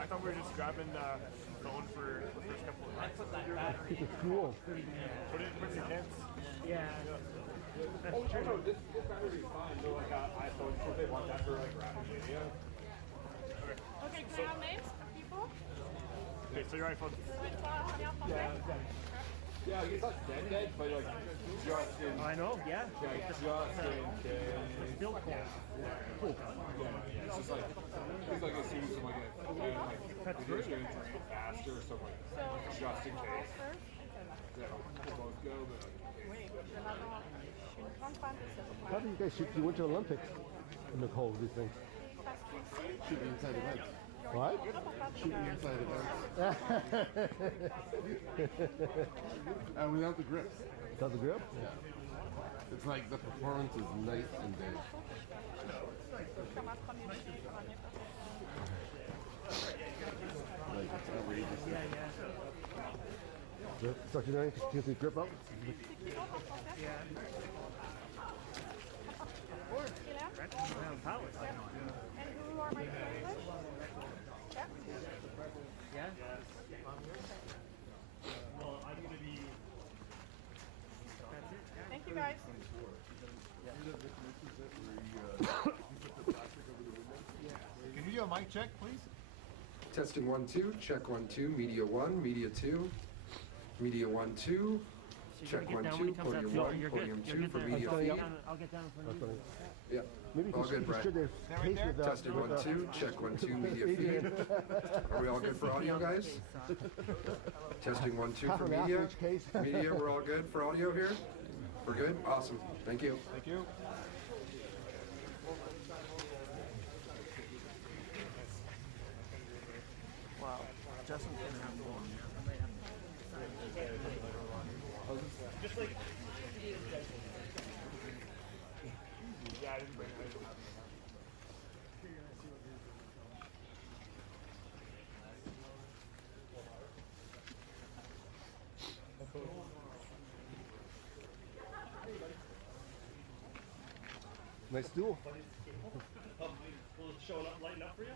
I thought we were just grabbing phone for the first couple of minutes. It's cool. Put it with your hands. Yeah. Oh, no, this battery is fine. So like iPhone, so they want that for like grabbing video. Okay, can I have names of people? Okay, so your iPhone. Yeah, he's not dead, but like Justin. I know, yeah. Justin. Still cool. Yeah, it's just like he's like assuming some like That's we're great. going to drain faster or something like that, just in case. Yeah, we'll both go, but How do you guys shoot? You went to the Olympics in the cold, these things. Shooting inside events. What? Shooting inside events. And without the grip. Without the grip? Yeah. It's like the performance is night and day. Like it's outrageous. Yeah. So you know, can the grip up? Yeah. Power. And who are my English? Yeah. Yeah. well, I'm gonna be. That's it. Thank you guys. Can you do a mic check, please? Testing 1 2, check 1 2, media 1, media 2, media 1 2, check 1 2, podium 1, podium 2 for media feed. I'll get down for you. Yeah, Maybe you all can good, Brett. should their case with Testing 1 2, check 1 2, media feed. Are we all good for audio, guys? Testing 1 2 half for an hour media. each case. Media, we're all good for audio here? We're good? Awesome. Thank you. Thank you. Wow. Justin's gonna have to go on. Just like. Yeah, I didn't bring it. Nice stool. Will it show up, lighten up for you?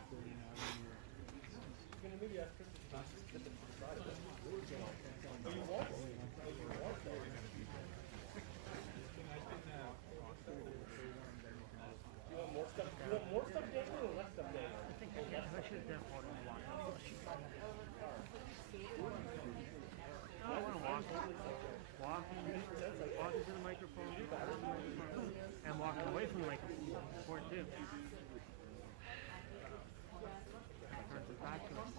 You want more stuff? You want more stuff, Daniel, or less stuff, Daniel? I think I should have done more than walk. I want to walking to the microphone, and walking away from the microphone. Important too. Turns it back to us.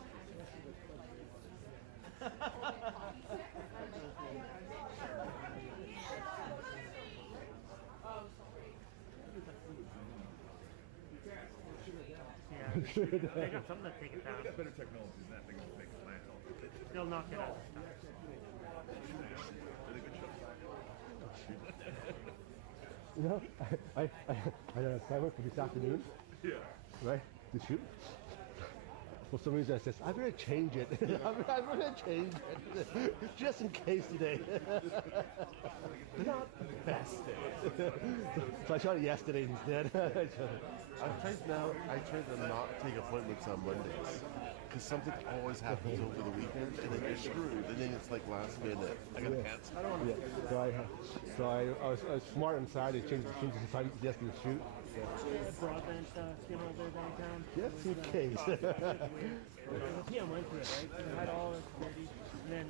Yeah, they got something to take it down. Better technology than that thing will make it land all the They'll knock it out. You know, I had an assignment for this afternoon, Yeah. right, to shoot. For some reason I says, I better change it. I better change it. Just in case today. Not the best day. So I shot it yesterday instead. I try to not take appointments on Mondays. Because something always happens over the weekend and then you're screwed. And then it's like last minute. I gotta cancel. I don't want to. Yeah. So I was smart inside. I changed the time yesterday to shoot. Broadband skin over there downtown. Just in case. The PM went to it, right? So they had all the security. And then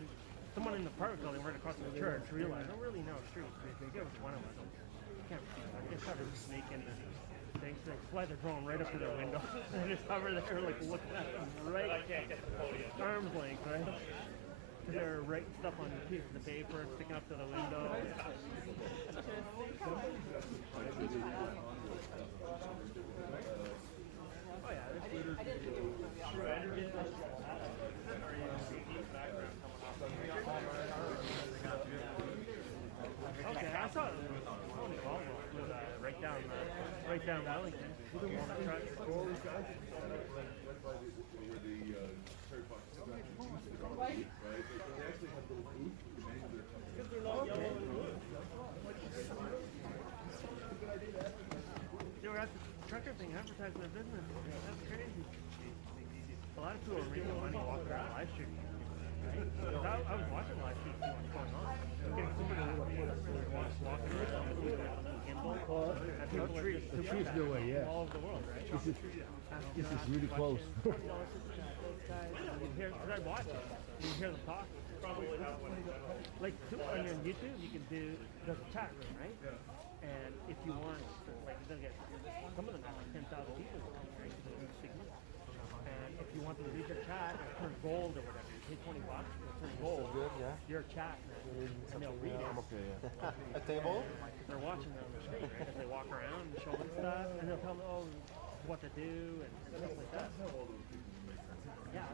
someone in the apartment building right across from the church realized, I don't really know the street. There was one of us. I can't I just started making things. They fly their drone right up to their window. They just hover there, like looking at them right arm's length, right? Because they were writing stuff on pieces of paper, sticking up to the window. Oh yeah, okay, I saw it on Volvo with right down Wellington. On the truck. where the Terry Fox got juice from, right? They actually have little booths for the names of their company. Because they're not yellow and blue. They were at the trucker thing advertising their business. That's crazy. Oh, lot of people are making money walking around live streaming. Right? I was watching live streaming, see what's going on. I'm getting super walking around with gimbal, and people are just The tree's no way, yeah. all over the world, right? This is really close. Those guys, because I watch it, you hear them talk. Like on your YouTube, you can do there's a chat room, right? And if you want, like, they'll get some of them have 10,000 people, right? Because they speak English. And if you want them to read your chat or turn gold or whatever, you pay $20, they'll turn gold. Your chat, and they'll read it. I'm okay, yeah. A table? They're watching it on the screen, right? As they walk around and show them stuff, and they'll tell them, oh, what to do and stuff like that. Yeah.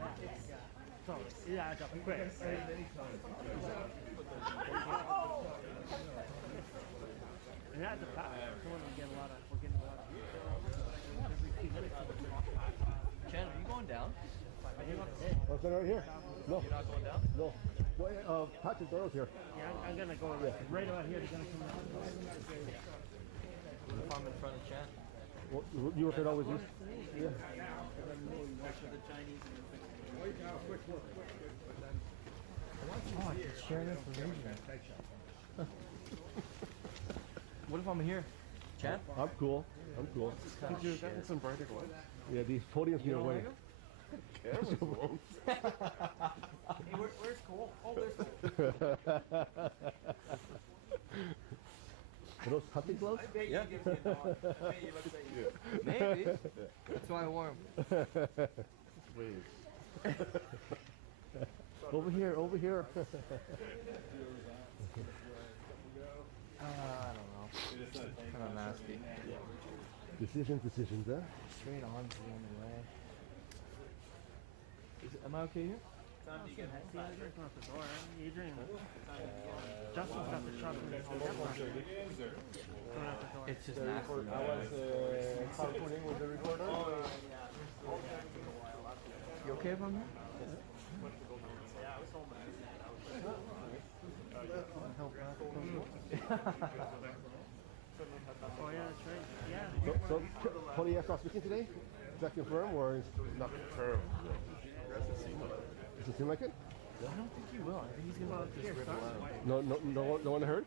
So it adds up quick. Right? And that's a fact. We're getting a lot of views every 2 minutes. Chen, are you going down? Oh, it's right here? No. You're not going down? No. Well, Patrick Burrow's here. Yeah, I'm gonna go right about here. They're gonna come out. What if I'm in front of Chen? Well, you work it always used? Yeah. The Chinese and Oh, I can share information. What if I'm here? Chen? I'm cool. Could you have gotten some brighter lights? Yeah, these podiums need away. Cameras won't. Hey, where's Cole? Oh, there's Cole. Are those hunting gloves? Yeah. Maybe. That's why I wore them. Wave. Over here. I don't know. Kind of nasty. Decisions, huh? Straight on to the only way. Am I okay here? Adrian's not the door. Adrian. Justin's got the truck. It's just nasty. I was carpooling with the recorder. You okay if I'm here? Oh yeah, that's right. Yeah. So Tony asked us speaking today? Is that confirmed or is Not confirmed. does it seem like it? I don't think he will. I think he's gonna let this rip out. No one heard?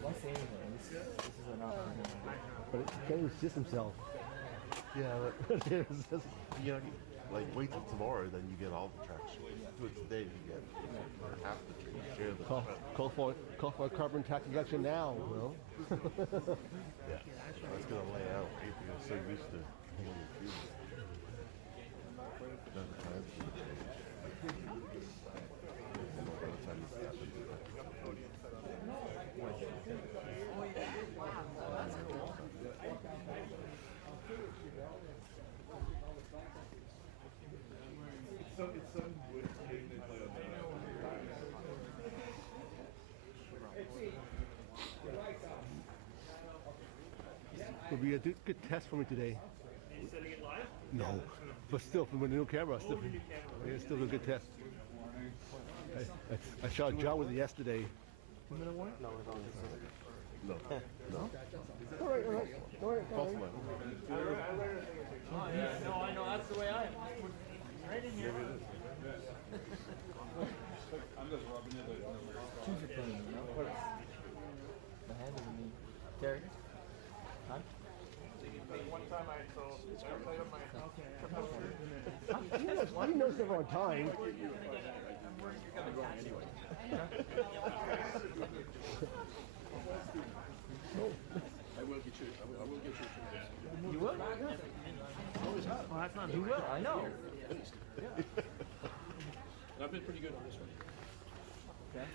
Why say anything? This is enough for him. But he can't resist himself. Yeah, but It's just- you know, like wait till tomorrow, then you get all the traction. Do it today, you get half the traction. Share the call for a carbon tax deduction now, you know? Yeah, that's gonna lay out. People are so used to paying your fuel. Another time. It's some wood game they play on that. Would be a good test for me today. Are you sending it live? No, but still, from a new camera, still, yeah, it's still a good test. I shot John with it yesterday. 2 minute warning? No. All right. False one. No, I know. That's the way I am. Right in here. I'm just rubbing it. Choose your plane, you know? The hand of me. Terry? Huh? One time I played on my He knows never on time. I will get you. You will? Well, that's not You will, I know. I've been pretty good on this one. Okay.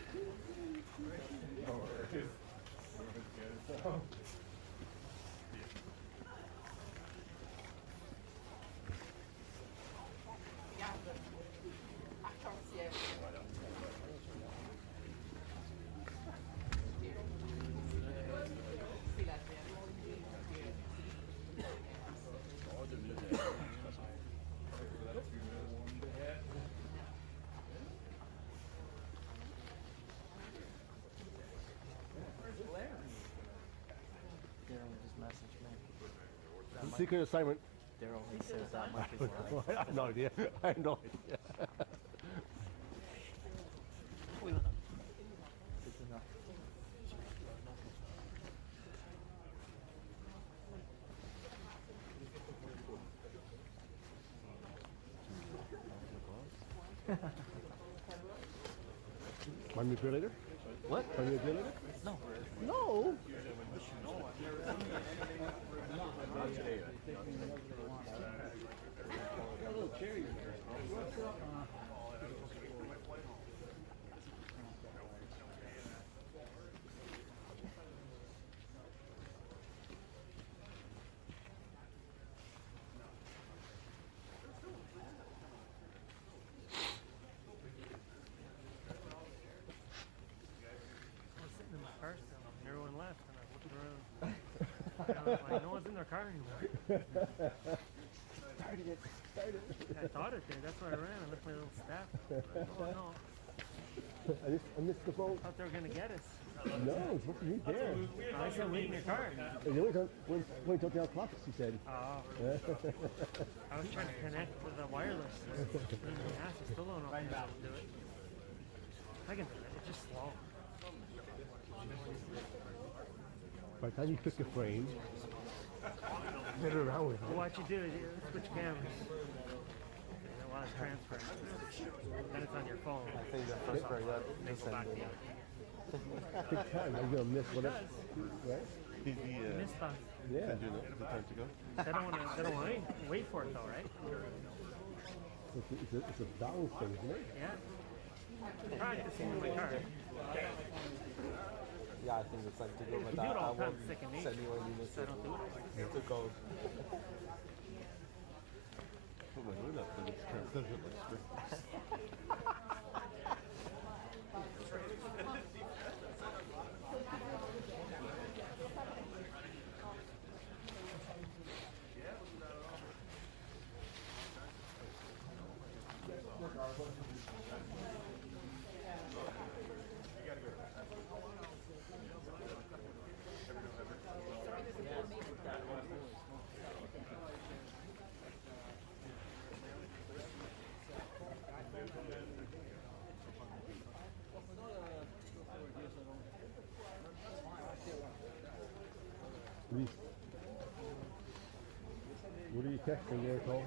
Darren just messaged me. Secret assignment. Daryl, he says that much is Well, I have no idea. I have no idea. It's enough. Find me a beer later? What? Find me a beer later? No. No! I was sitting in my car still, and everyone left, and I looked around. And I was like, no one's in their car anymore. Started it. Started it. I thought it did. That's why I ran. I left my little staff. Oh no! I missed the boat. I thought they were gonna get us. No, it's supposed to be there. I said, wait in your car. And they wait until 10 o'clock, she said. Oh. I was trying to connect with the wireless. Pain in the ass. I still don't know if I'm able to do it. I can do it. It's just slow. By the time you pick a frame, get it around with it. What you do is you switch cameras. And while it's transferring, then it's on your phone. I think the first part, yeah, Then go back to the other. Big time. Are you going to miss whatever? Right? Did he, Missed us. Yeah. send you a note? Is it time to go? They don't want to. They don't want to wait for it though, right? It's a balance thing, isn't it? Yeah. Practicing in my car. Yeah, I think it's like to go You with do that. it all I the time. won't It's second send nature. you when you miss I it. don't do it. To go. Put my hood up and it's transcendent like spring. What are you texting there, Cole?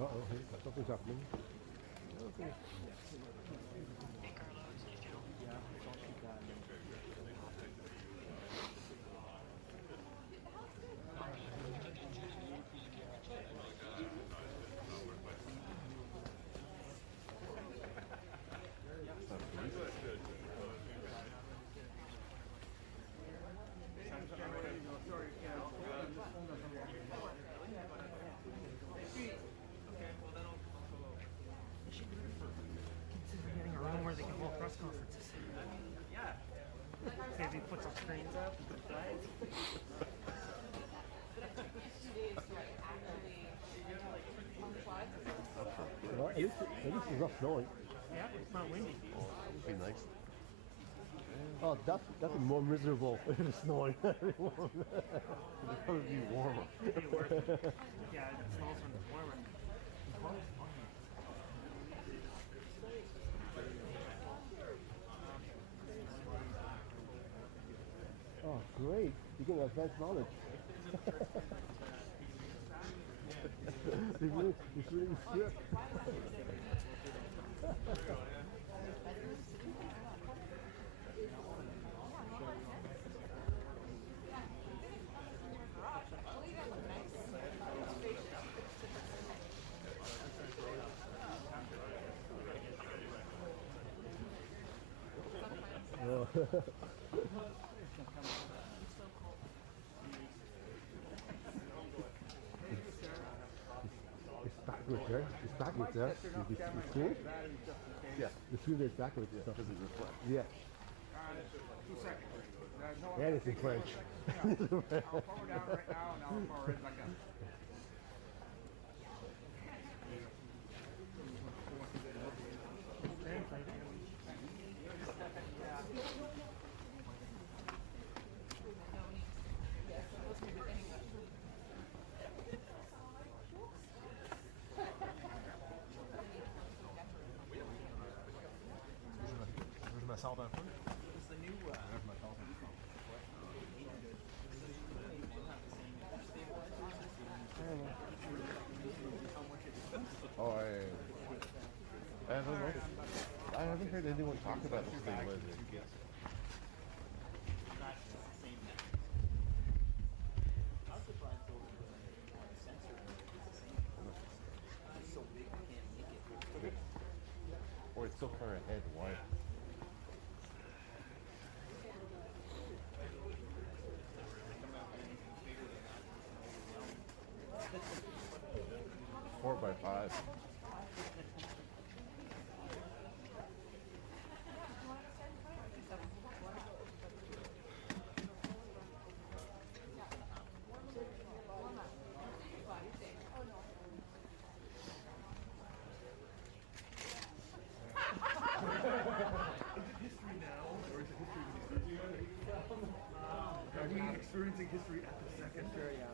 Uh-oh, something's happening. Getting a room where they can hold press conferences. Maybe put some screens up and put flags. Well, at least it's not snowing. Yeah, it's not windy. It'd be nice. Oh, that'd be more miserable if it's snowing. It'd probably be warmer. It'd be worse. Yeah, it smells when it's warmer. Oh, great. You get advanced knowledge. It's really strict. It's backwards there. It's backwards there. The screen? Yeah, The screen is backwards. So. because it reflects. Yeah. Spanish is like 2 seconds. No, And it's in French. I'll power down right now and I'll power right back up. Je me sors un peu. Oh, I don't know. I haven't heard anyone talk about this thing lately. Or it's so far ahead, why? Four by five. Are we experiencing history at the second? Sure, yeah.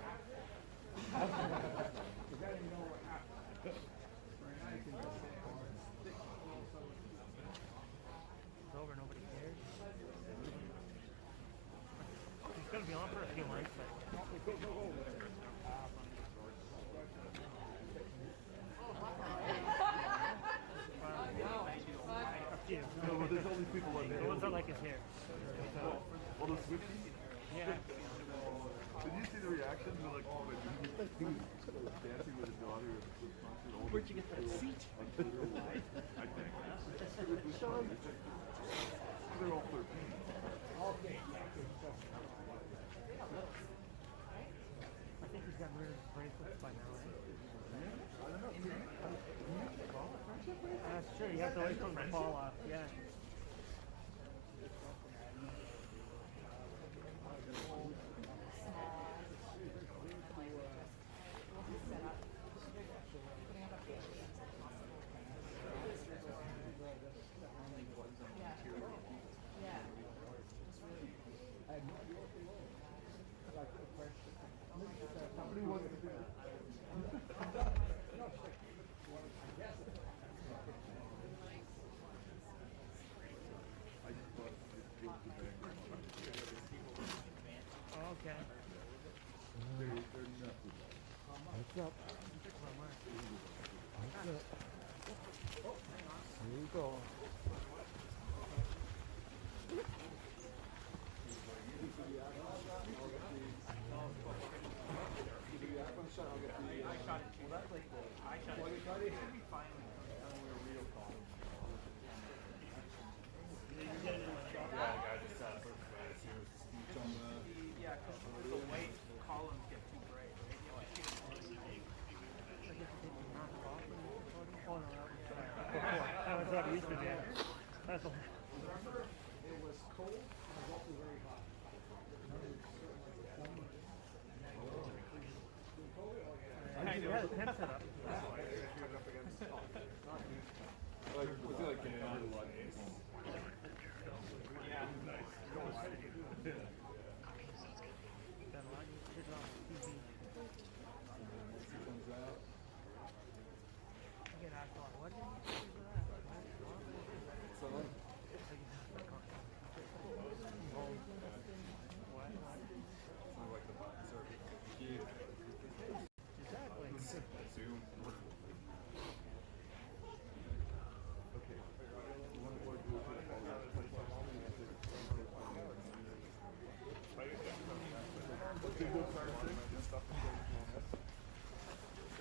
It's over, nobody cares. It's gonna be on for a few months, but up to you. No, but there's all these people on there. The ones that like his hair. All those Swifties. Yeah. Did you see the reaction? They're like, oh, my dude, dancing with his daughter. Where'd you get that seat? On Twitter, why? I think. They're all 13. I think he's gotten rid of his bracelets by now, right? That's true, you have to wait for them to fall off, yeah. Okay. What's up? What's up? Here you go. That's what it used to be. That's a... Yeah, the tent set up. Like, was it like getting under the light?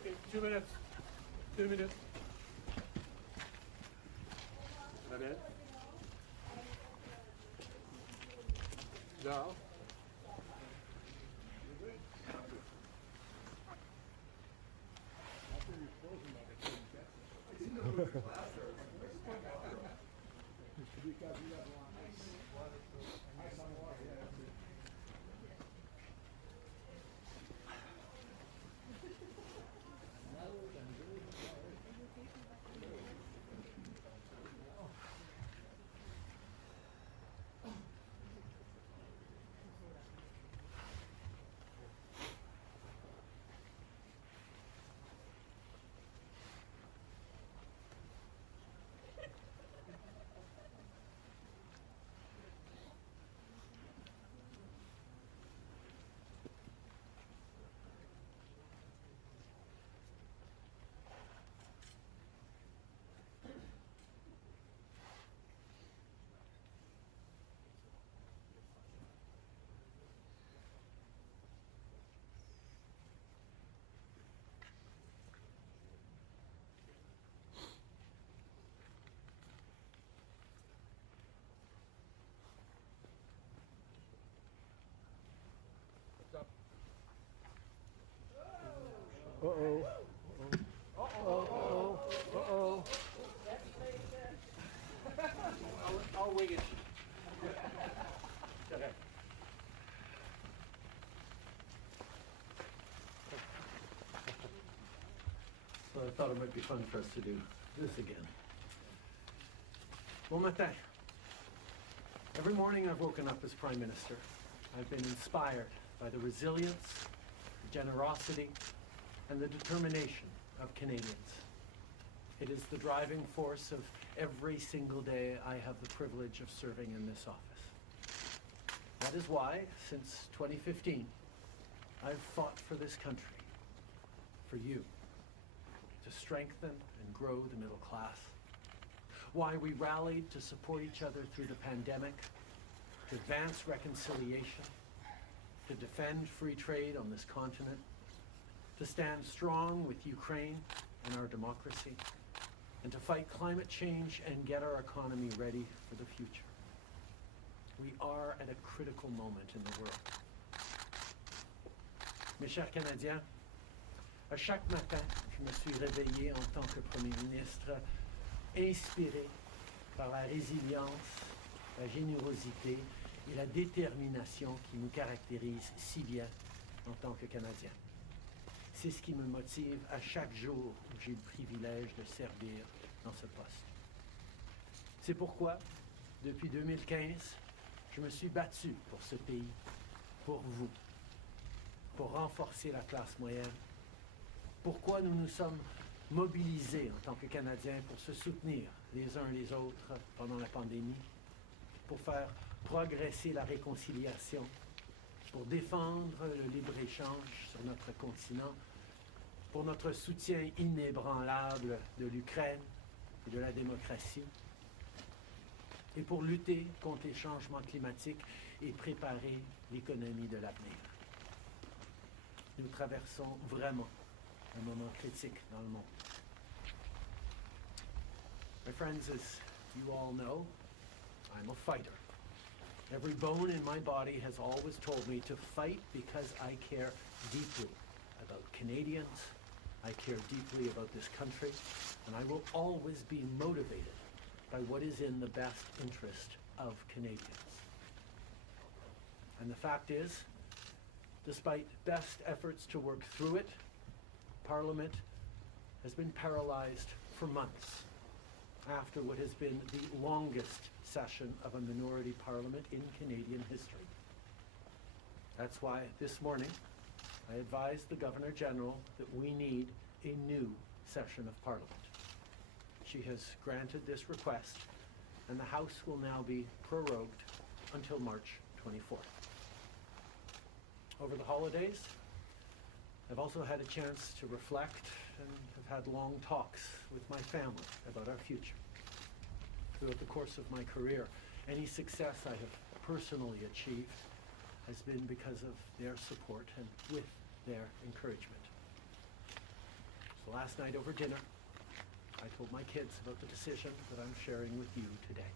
Okay, 2 minutes. 2 minutes. Is that it? No. Uh-oh. Uh-oh. Uh-oh. I'll wing it. So I thought it might be fun for us to do this again. Bon matin. Every morning I've woken up as Prime Minister. I've been inspired by the resilience, generosity, and the determination of Canadians. It is the driving force of every single day I have the privilege of serving in this office. That is why, since 2015, I've fought for this country, for you, to strengthen and grow the middle class. Why we rallied to support each other through the pandemic, to advance reconciliation, to defend free trade on this continent, to stand strong with Ukraine and our democracy, and to fight climate change and get our economy ready for the future. We are at a critical moment in the world. Mes chers Canadiens, à chaque matin, je me suis réveillé en tant que Premier ministre, inspiré par la résilience, la générosité et la détermination qui nous caractérisent si bien en tant que Canadiens. C'est ce qui me motive à chaque jour où j'ai le privilège de servir dans ce poste. C'est pourquoi, depuis 2015, je me suis battu pour ce pays, pour vous, pour renforcer la classe moyenne. Pourquoi nous nous sommes mobilisés en tant que Canadiens pour se soutenir les uns les autres pendant la pandémie, pour faire progresser la réconciliation, pour défendre le libre-échange sur notre continent, pour notre soutien inébranlable de l'Ukraine et de la démocratie, et pour lutter contre les changements climatiques et préparer l'économie de l'avenir. Nous traversons vraiment un moment critique dans le monde. My friends, as you all know, I'm a fighter. Every bone in my body has always told me to fight because I care deeply about Canadians, I care deeply about this country, and I will always be motivated by what is in the best interest of Canadians. And the fact is, despite best efforts to work through it, Parliament has been paralyzed for months after what has been the longest session of a minority parliament in Canadian history. That's why this morning I advised the Governor-General that we need a new session of Parliament. She has granted this request, and the House will now be prorogued until March 24th. Over the holidays, I've also had a chance to reflect and have had long talks with my family about our future. Throughout the course of my career, any success I have personally achieved has been because of their support and with their encouragement. So last night over dinner, I told my kids about the decision that I'm sharing with you today.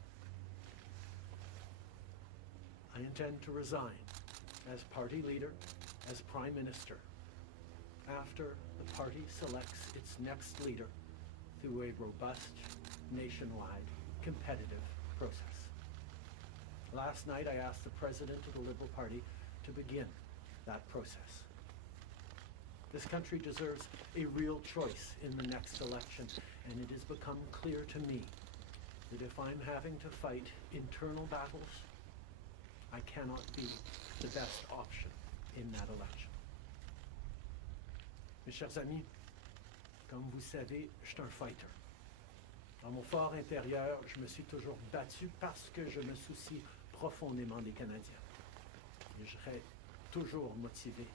I intend to resign as party leader, as Prime Minister, after the party selects its next leader through a robust, nationwide, competitive process. Last night I asked the President of the Liberal Party to begin that process. This country deserves a real choice in the next election, and it has become clear to me that if I'm having to fight internal battles, I cannot be the best option in that election. Mes chers amis, comme vous savez, je suis un fighter. Dans mon fort intérieur, je me suis toujours battu parce que je me soucie profondément des Canadiens. Et je serai toujours motivé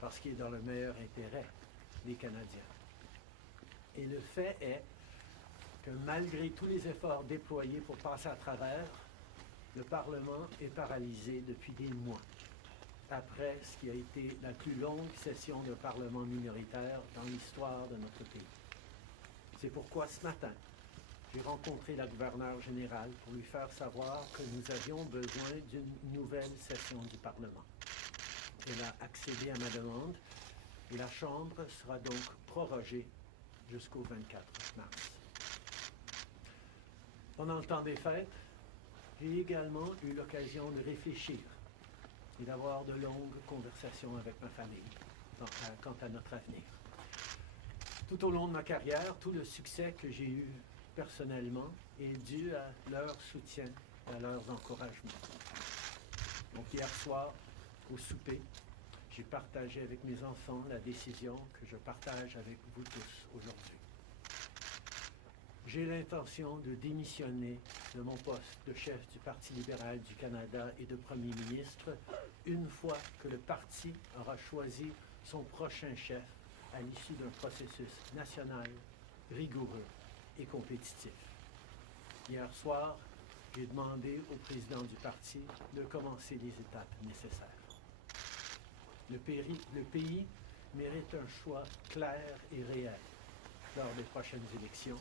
parce qu'il est dans le meilleur intérêt des Canadiens. Et le fait est que malgré tous les efforts déployés pour passer à travers, le Parlement est paralysé depuis des mois, après ce qui a été la plus longue session de Parlement minoritaire dans l'histoire de notre pays. C'est pourquoi ce matin, j'ai rencontré la gouverneure générale pour lui faire savoir que nous avions besoin d'une nouvelle session du Parlement. Elle a accédé à ma demande et la Chambre sera donc prorogé jusqu'au 24 mars. Pendant le temps des fêtes, j'ai également eu l'occasion de réfléchir et d'avoir de longues conversations avec ma famille quant à notre avenir. Tout au long de ma carrière, tout le succès que j'ai eu personnellement est dû à leur soutien et à leurs encouragements. Donc hier soir, au souper, j'ai partagé avec mes enfants la décision que je partage avec vous tous aujourd'hui. J'ai l'intention de démissionner de mon poste de chef du Parti libéral du Canada et de Premier ministre une fois que le parti aura choisi son prochain chef à l'issue d'un processus national, rigoureux et compétitif. Hier soir, j'ai demandé au président du parti de commencer les étapes nécessaires. Le pays mérite un choix clair et réel lors des prochaines élections.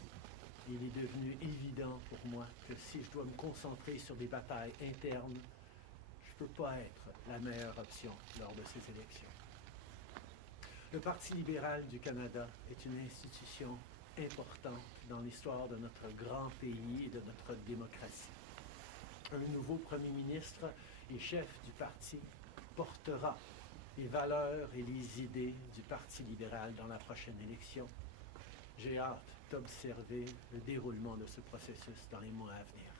Il est devenu évident pour moi que si je dois me concentrer sur des batailles internes, je ne peux pas être la meilleure option lors de ces élections. Le Parti libéral du Canada est une institution importante dans l'histoire de notre grand pays et de notre démocratie. Un nouveau premier ministre et chef du parti portera les valeurs et les idées du Parti libéral dans la prochaine élection. J'ai hâte d'observer le déroulement de ce processus dans les mois à venir.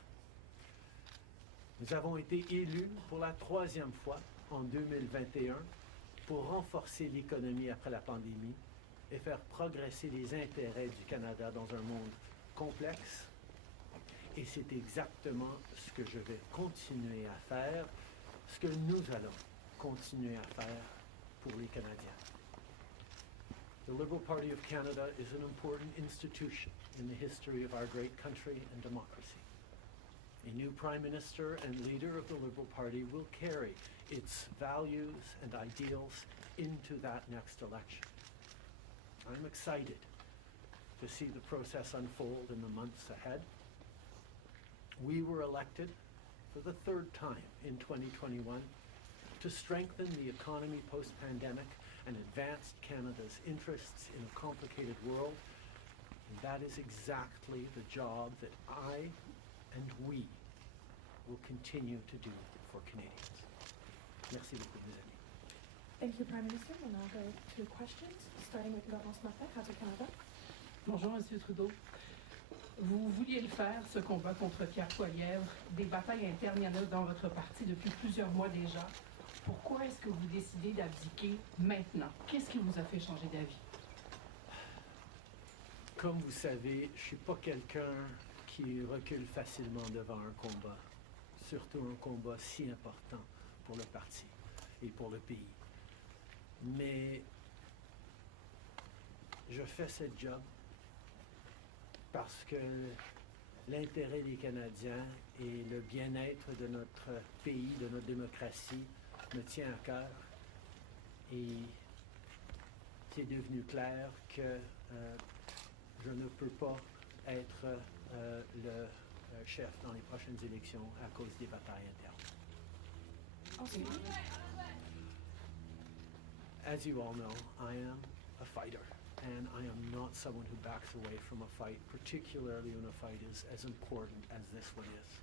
Nous avons été élus pour la 3e fois en 2021 pour renforcer l'économie après la pandémie et faire progresser les intérêts du Canada dans un monde complexe. Et c'est exactement ce que je vais continuer à faire, ce que nous allons continuer à faire pour les Canadiens. The Liberal Party of Canada is an important institution in the history of our great country and democracy. A new Prime Minister and leader of the Liberal Party will carry its values and ideals into that next election. I'm excited to see the process unfold in the months ahead. We were elected for the 3rd time in 2021 to strengthen the economy post-pandemic and advance Canada's interests in a complicated world. And that is exactly the job that I and we will continue to do for Canadians. Merci beaucoup, mes amis. Thank you, Prime Minister. We'll now go to questions, starting with Laurence Martin, Radio-Canada. Bonjour, Monsieur Trudeau. Vous vouliez le faire, ce combat contre Pierre Poilievre. Des batailles internes, il y en a dans votre parti depuis plusieurs mois déjà. Pourquoi est-ce que vous décidez d'abdiquer maintenant? Qu'est-ce qui vous a fait changer d'avis? Comme vous savez, je ne suis pas quelqu'un qui recule facilement devant un combat, surtout un combat si important pour le parti et pour le pays. Mais je fais ce job parce que l'intérêt des Canadiens et le bien-être de notre pays, de notre démocratie, me tient à cœur. Et c'est devenu clair que je ne peux pas être le chef dans les prochaines élections à cause des batailles internes. As you all know, I am a fighter, and I am not someone who backs away from a fight, particularly when a fight is as important as this one is.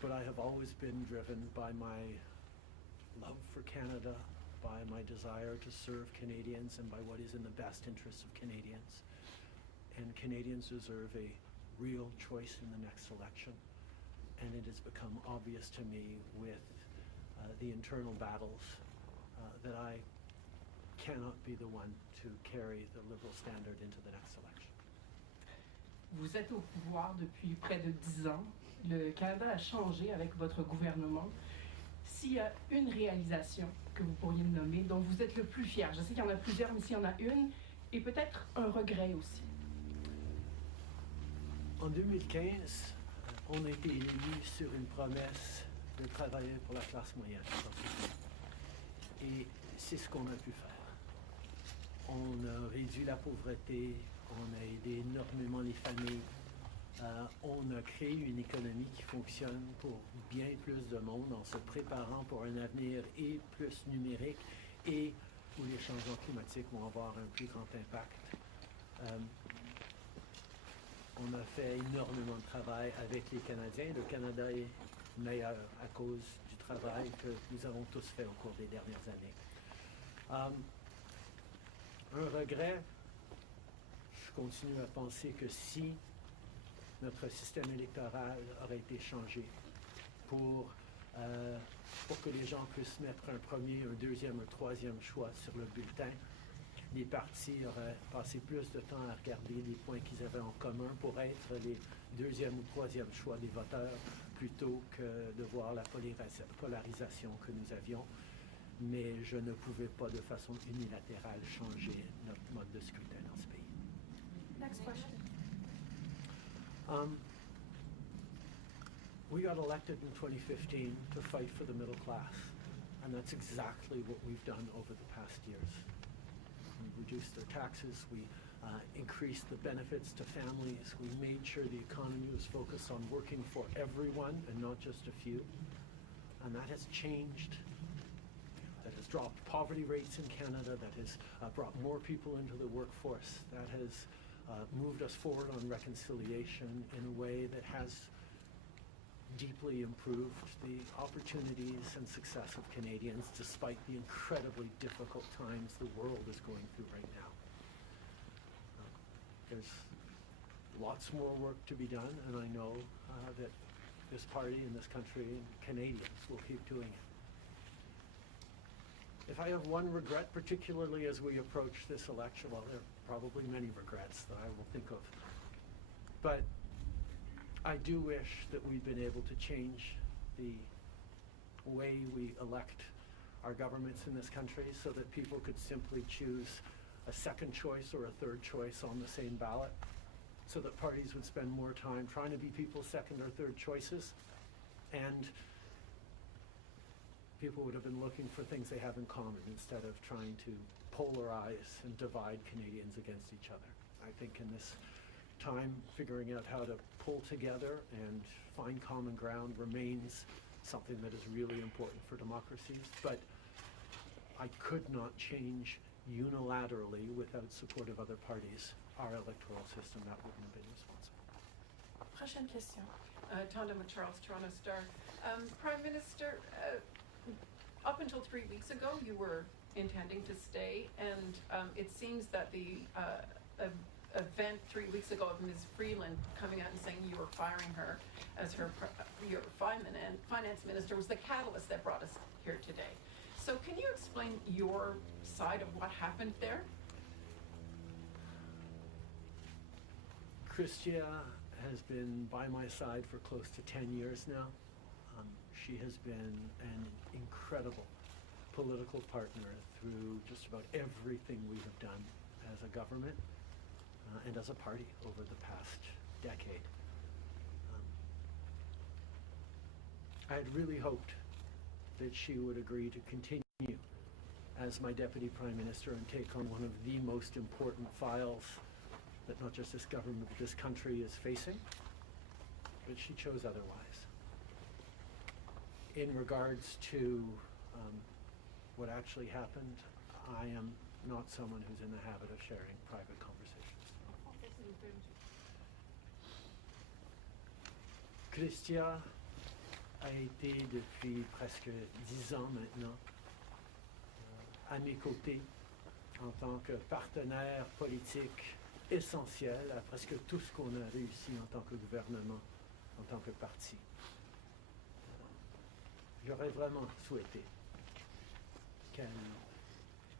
But I have always been driven by my love for Canada, by my desire to serve Canadians, and by what is in the best interests of Canadians. And Canadians deserve a real choice in the next election. And it has become obvious to me with the internal battles that I cannot be the one to carry the Liberal standard into the next election. Vous êtes au pouvoir depuis près de 10 ans. Le Canada a changé avec votre gouvernement. S'il y a une réalisation que vous pourriez me nommer, dont vous êtes le plus fier, je sais qu'il y en a plusieurs, mais s'il y en a une, et peut-être un regret aussi. En 2015, on a été élus sur une promesse de travailler pour la classe moyenne. Et c'est ce qu'on a pu faire. On a réduit la pauvreté, on a aidé énormément les familles, on a créé une économie qui fonctionne pour bien plus de monde en se préparant pour un avenir et plus numérique et où les changements climatiques vont avoir un plus grand impact. On a fait énormément de travail avec les Canadiens. Le Canada est meilleur à cause du travail que nous avons tous fait au cours des dernières années. Un regret, je continue à penser que si notre système électoral aurait été changé pour que les gens puissent mettre un premier, un deuxième, un troisième choix sur le bulletin, les partis auraient passé plus de temps à regarder les points qu'ils avaient en commun pour être les deuxième ou troisième choix des voteurs plutôt que de voir la polarisation que nous avions. Mais je ne pouvais pas de façon unilatérale changer notre mode de scrutin dans ce pays. Next question. We got elected in 2015 to fight for the middle class, and that's exactly what we've done over the past years. We reduced their taxes, we increased the benefits to families, we made sure the economy was focused on working for everyone and not just a few, and that has changed. That has dropped poverty rates in Canada, that has brought more people into the workforce, that has moved us forward on reconciliation in a way that has deeply improved the opportunities and success of Canadians despite the incredibly difficult times the world is going through right now. There's lots more work to be done, and I know that this party and this country and Canadians will keep doing it. If I have one regret, particularly as we approach this election, well, there are probably many regrets that I will think of, but I do wish that we'd been able to change the way we elect our governments in this country so that people could simply choose a second choice or a third choice on the same ballot, so that parties would spend more time trying to be people's second or third choices, and people would have been looking for things they have in common instead of trying to polarize and divide Canadians against each other. I think in this time, figuring out how to pull together and find common ground remains something that is really important for democracies, but I could not change unilaterally without support of other parties our electoral system. That wouldn't have been responsible. Prochaine question. Tanda Charles, Toronto Star. Prime Minister, up until 3 weeks ago, you were intending to stay, and it seems that the event 3 weeks ago of Ms. Freeland coming out and saying you were firing her as your finance minister was the catalyst that brought us here today. So can you explain your side of what happened there? Chrystia has been by my side for close to 10 years now. She has been an incredible political partner through just about everything we have done as a government and as a party over the past decade. I had really hoped that she would agree to continue as my Deputy Prime Minister and take on one of the most important files that not just this government but this country is facing, but she chose otherwise. In regards to what actually happened, I am not someone who's in the habit of sharing private conversations. Chrystia a été depuis presque 10 ans maintenant à mes côtés en tant que partenaire politique essentiel à presque tout ce qu'on a réussi en tant que gouvernement, en tant que parti. J'aurais vraiment souhaité qu'elle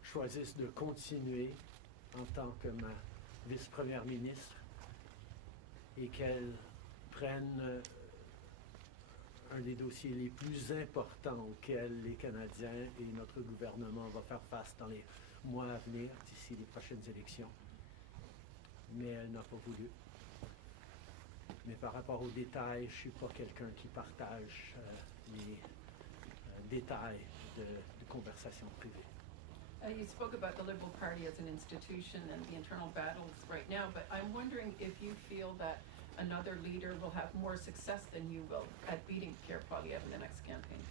choisisse de continuer en tant que ma vice-première ministre et qu'elle prenne un des dossiers les plus importants auxquels les Canadiens et notre gouvernement vont faire face dans les mois à venir, d'ici les prochaines élections. Mais elle n'a pas voulu. Mais par rapport aux détails, je ne suis pas quelqu'un qui partage les détails de conversations privées. You spoke about the Liberal Party as an institution and the internal battles right now, but I'm wondering if you feel that another leader will have more success than you will at beating Pierre Poilievre in the next campaign.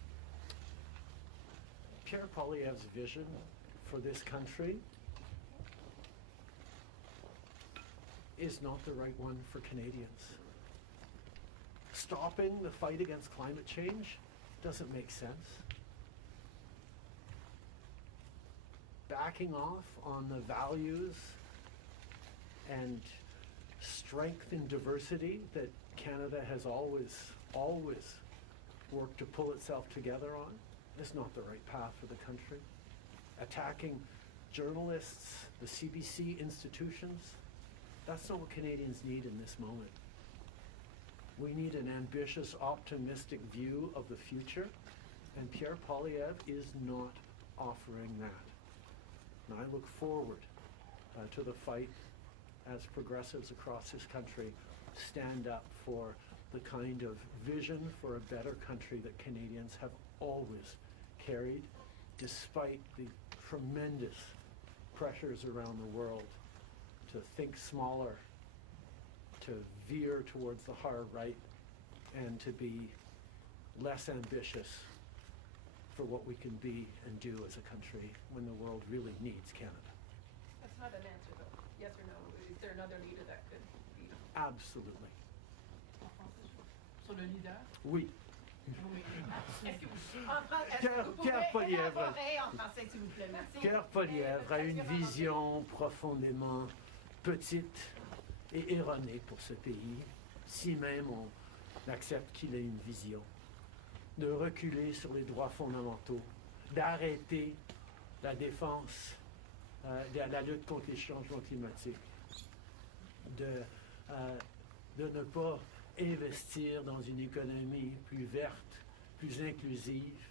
Pierre Poilievre's vision for this country is not the right one for Canadians. Stopping the fight against climate change doesn't make sense. Backing off on the values and strength in diversity that Canada has always worked to pull itself together on is not the right path for the country. Attacking journalists, the CBC institutions, that's not what Canadians need in this moment. We need an ambitious, optimistic view of the future, and Pierre Poilievre is not offering that. And I look forward to the fight as progressives across this country stand up for the kind of vision for a better country that Canadians have always carried, despite the tremendous pressures around the world to think smaller, to veer towards the hard right, and to be less ambitious for what we can be and do as a country when the world really needs Canada. That's not an answer, though. Yes or no? Is there another leader that could be? Absolutely. Sur le leader? Oui. Est-ce que vous pouvez élaborer en français, s'il vous plaît? Merci. Pierre Poilievre a une vision profondément petite et erronée pour ce pays, si même on accepte qu'il ait une vision, de reculer sur les droits fondamentaux, d'arrêter la défense, la lutte contre les changements climatiques, de ne pas investir dans une économie plus verte, plus inclusive,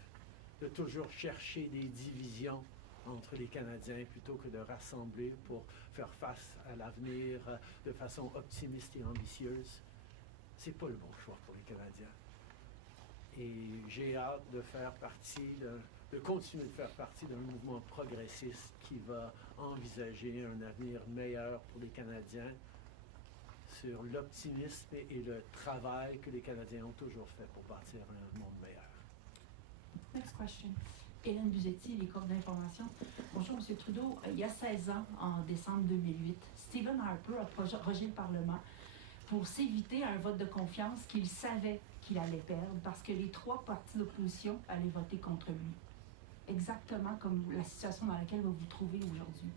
de toujours chercher des divisions entre les Canadiens plutôt que de rassembler pour faire face à l'avenir de façon optimiste et ambitieuse. C'est pas le bon choix pour les Canadiens. Et j'ai hâte de faire partie, de continuer de faire partie d'un mouvement progressiste qui va envisager un avenir meilleur pour les Canadiens sur l'optimisme et le travail que les Canadiens ont toujours fait pour bâtir un monde meilleur. Next question. Hélène Buzetti, les corps d'information. Bonjour, M. Trudeau. Il y a 16 ans, en décembre 2008, Stephen Harper a rejeté le Parlement pour s'éviter un vote de confiance qu'il savait qu'il allait perdre parce que les 3 partis d'opposition allaient voter contre lui. Exactement comme la situation dans laquelle vous vous trouvez aujourd'hui.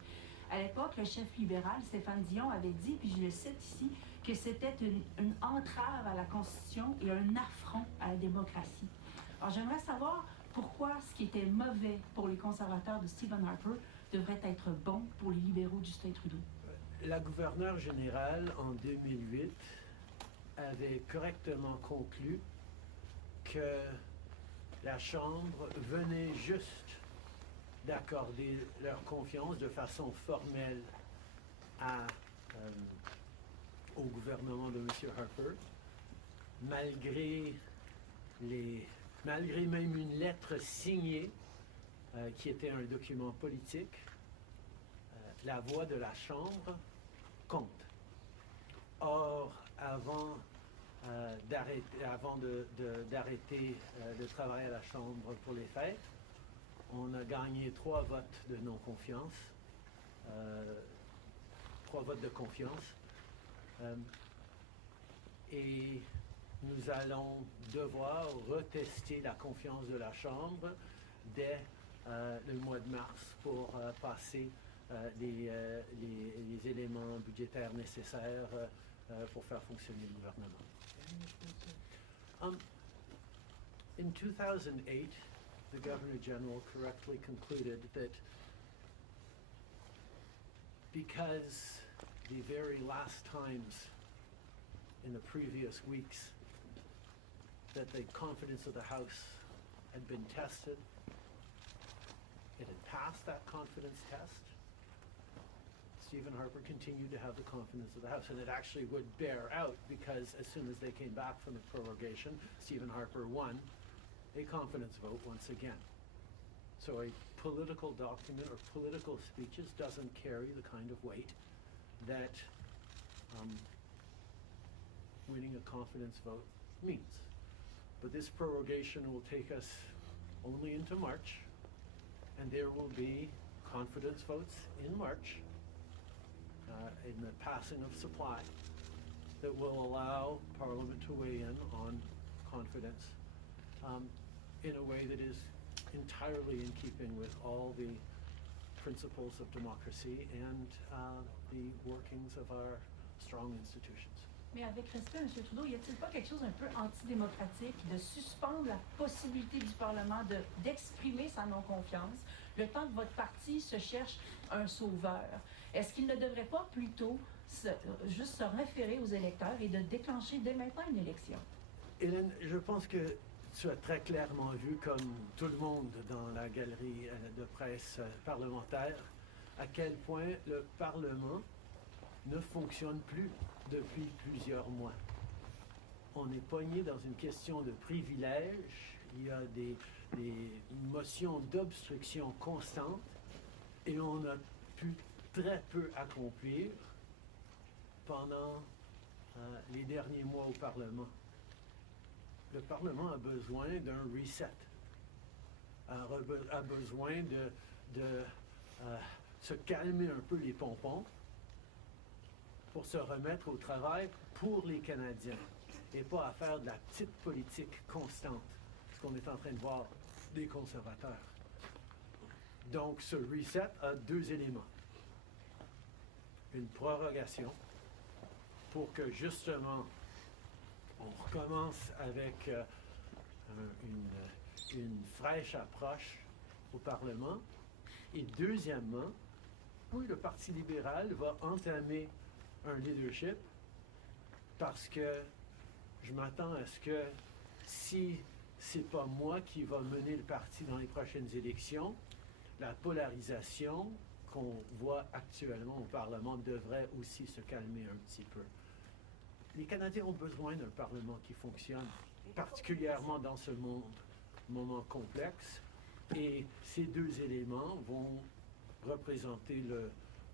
À l'époque, le chef libéral, Stéphane Dion, avait dit, puis je le cite ici, que c'était une entrave à la Constitution et un affront à la démocratie. Alors, j'aimerais savoir pourquoi ce qui était mauvais pour les conservateurs de Stephen Harper devrait être bon pour les libéraux de Justin Trudeau. La gouverneure générale, en 2008, avait correctement conclu que la Chambre venait juste d'accorder leur confiance de façon formelle au gouvernement de M. Harper, malgré même une lettre signée qui était un document politique. La voix de la Chambre compte. Or, avant d'arrêter le travail à la Chambre pour les fêtes, on a gagné 3 votes de non-confiance, 3 votes de confiance, et nous allons devoir retester la confiance de la Chambre dès le mois de mars pour passer les éléments budgétaires nécessaires pour faire fonctionner le gouvernement. In 2008, the Governor General correctly concluded that because the very last times in the previous weeks that the confidence of the House had been tested, it had passed that confidence test. Stephen Harper continued to have the confidence of the House, and it actually would bear out because as soon as they came back from the prorogation, Stephen Harper won a confidence vote once again. So a political document or political speeches doesn't carry the kind of weight that winning a confidence vote means. But this prorogation will take us only into March, and there will be confidence votes in March in the passing of supply that will allow Parliament to weigh in on confidence in a way that is entirely in keeping with all the principles of democracy and the workings of our strong institutions. Mais avec respect, M. Trudeau, y a-t-il pas quelque chose un peu antidémocratique de suspendre la possibilité du Parlement d'exprimer sa non-confiance le temps que votre parti se cherche un sauveur? Est-ce qu'il ne devrait pas plutôt juste se référer aux électeurs et de déclencher dès maintenant une élection? Hélène, je pense que tu as très clairement vu, comme tout le monde dans la galerie de presse parlementaire, à quel point le Parlement ne fonctionne plus depuis plusieurs mois. On est pogné dans une question de privilège, il y a des motions d'obstruction constantes et on a pu très peu accomplir pendant les derniers mois au Parlement. Le Parlement a besoin d'un reset, a besoin de se calmer un peu les pompons pour se remettre au travail pour les Canadiens et pas à faire de la petite politique constante, ce qu'on est en train de voir des conservateurs. Donc ce reset a deux éléments. Une prorogation pour que justement on recommence avec une fraîche approche au Parlement. Et deuxièmement, oui, le Parti libéral va entamer un leadership parce que je m'attends à ce que si c'est pas moi qui va mener le parti dans les prochaines élections, la polarisation qu'on voit actuellement au Parlement devrait aussi se calmer un petit peu. Les Canadiens ont besoin d'un Parlement qui fonctionne, particulièrement dans ce moment complexe, et ces deux éléments vont représenter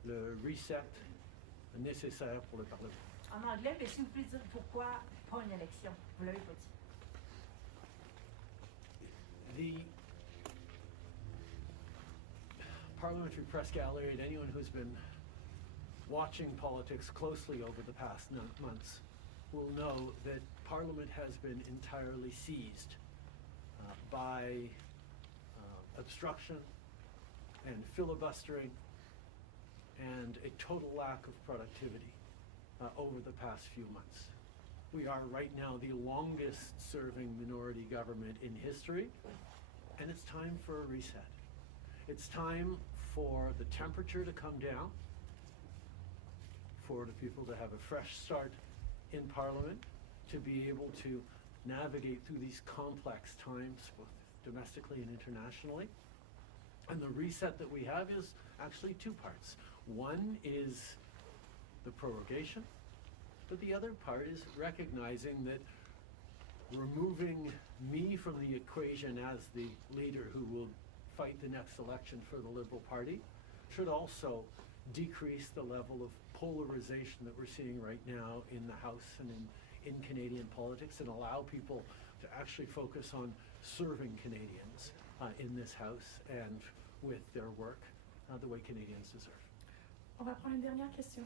le reset nécessaire pour le Parlement. En anglais, mais si vous pouvez dire pourquoi pas une élection, vous l'avez pas dit. The parliamentary press gallery and anyone who's been watching politics closely over the past months will know that Parliament has been entirely seized by obstruction and filibustering and a total lack of productivity over the past few months. We are right now the longest serving minority government in history, and it's time for a reset. It's time for the temperature to come down, for the people to have a fresh start in Parliament, to be able to navigate through these complex times, both domestically and internationally. And the reset that we have is actually two parts. One is the prorogation, but the other part is recognizing that removing me from the equation as the leader who will fight the next election for the Liberal Party should also decrease the level of polarization that we're seeing right now in the House and in Canadian politics, and allow people to actually focus on serving Canadians in this House and with their work the way Canadians deserve. On va prendre une dernière question.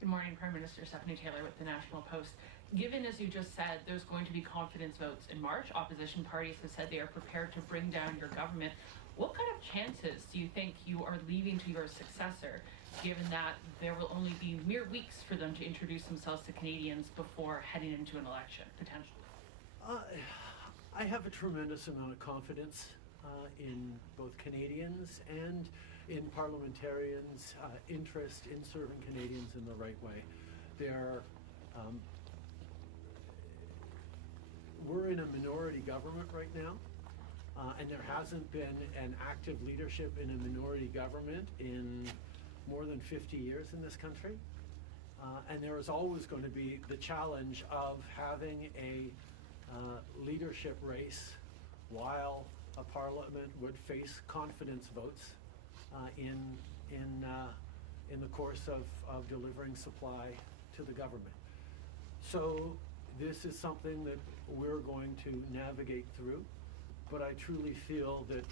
Good morning, Prime Minister Stephanie Taylor with the National Post. Given, as you just said, there's going to be confidence votes in March, opposition parties have said they are prepared to bring down your government. What kind of chances do you think you are leaving to your successor, given that there will only be mere weeks for them to introduce themselves to Canadians before heading into an election, potentially? I have a tremendous amount of confidence in both Canadians and in parliamentarians' interest in serving Canadians in the right way. We're in a minority government right now, and there hasn't been an active leadership in a minority government in more than 50 years in this country. And there is always going to be the challenge of having a leadership race while a parliament would face confidence votes in the course of delivering supply to the government. So this is something that we're going to navigate through, but I truly feel that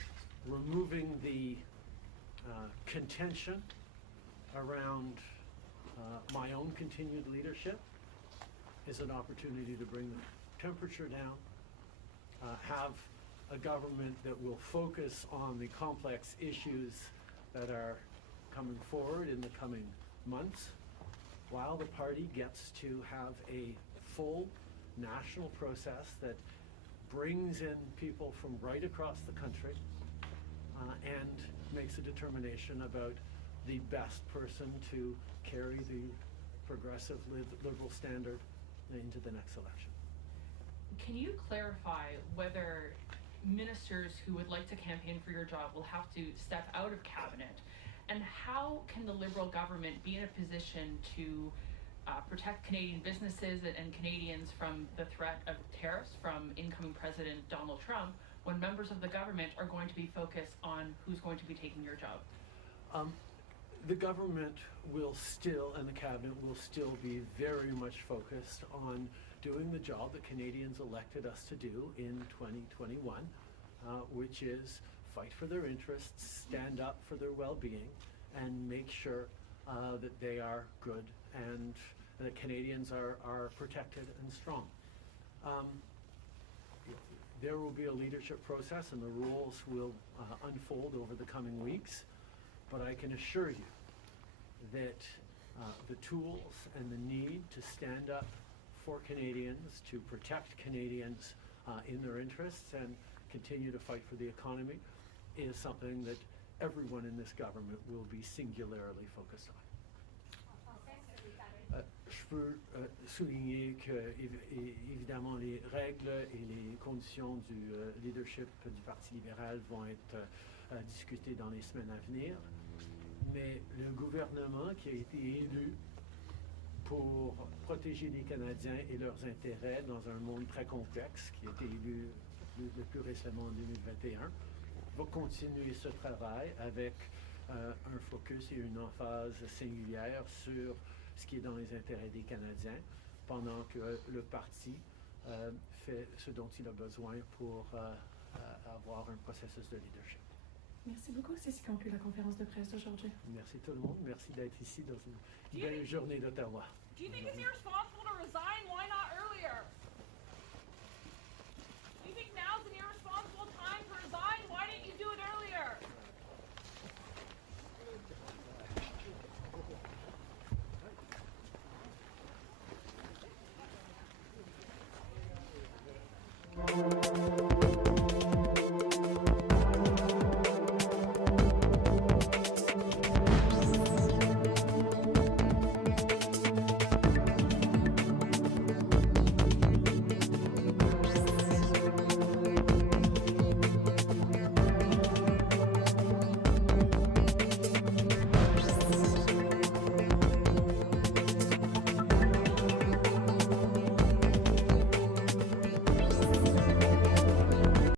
removing the contention around my own continued leadership is an opportunity to bring the temperature down, have a government that will focus on the complex issues that are coming forward in the coming months, while the party gets to have a full national process that brings in people from right across the country and makes a determination about the best person to carry the progressive liberal standard into the next election. Can you clarify whether ministers who would like to campaign for your job will have to step out of cabinet? And how can the Liberal government be in a position to protect Canadian businesses and Canadians from the threat of tariffs from incoming President Donald Trump when members of the government are going to be focused on who's going to be taking your job? The government will still, and the cabinet will still be very much focused on doing the job that Canadians elected us to do in 2021, which is fight for their interests, stand up for their well-being, and make sure that they are good and that Canadians are protected and strong. There will be a leadership process and the rules will unfold over the coming weeks, but I can assure you that the tools and the need to stand up for Canadians, to protect Canadians in their interests and continue to fight for the economy is something that everyone in this government will be singularly focused on. Je peux souligner que évidemment les règles et les conditions du leadership du Parti libéral vont être discutées dans les semaines à venir, mais le gouvernement qui a été élu pour protéger les Canadiens et leurs intérêts dans un monde très complexe, qui a été élu le plus récemment en 2021, va continuer ce travail avec un focus et une emphase singulière sur ce qui est dans les intérêts des Canadiens, pendant que le parti fait ce dont il a besoin pour avoir un processus de leadership. Merci beaucoup. C'est ce qui conclut la conférence de presse d'aujourd'hui. Merci tout le monde. Merci d'être ici dans une belle journée d'Ottawa. Do you think it's irresponsible to resign? Why not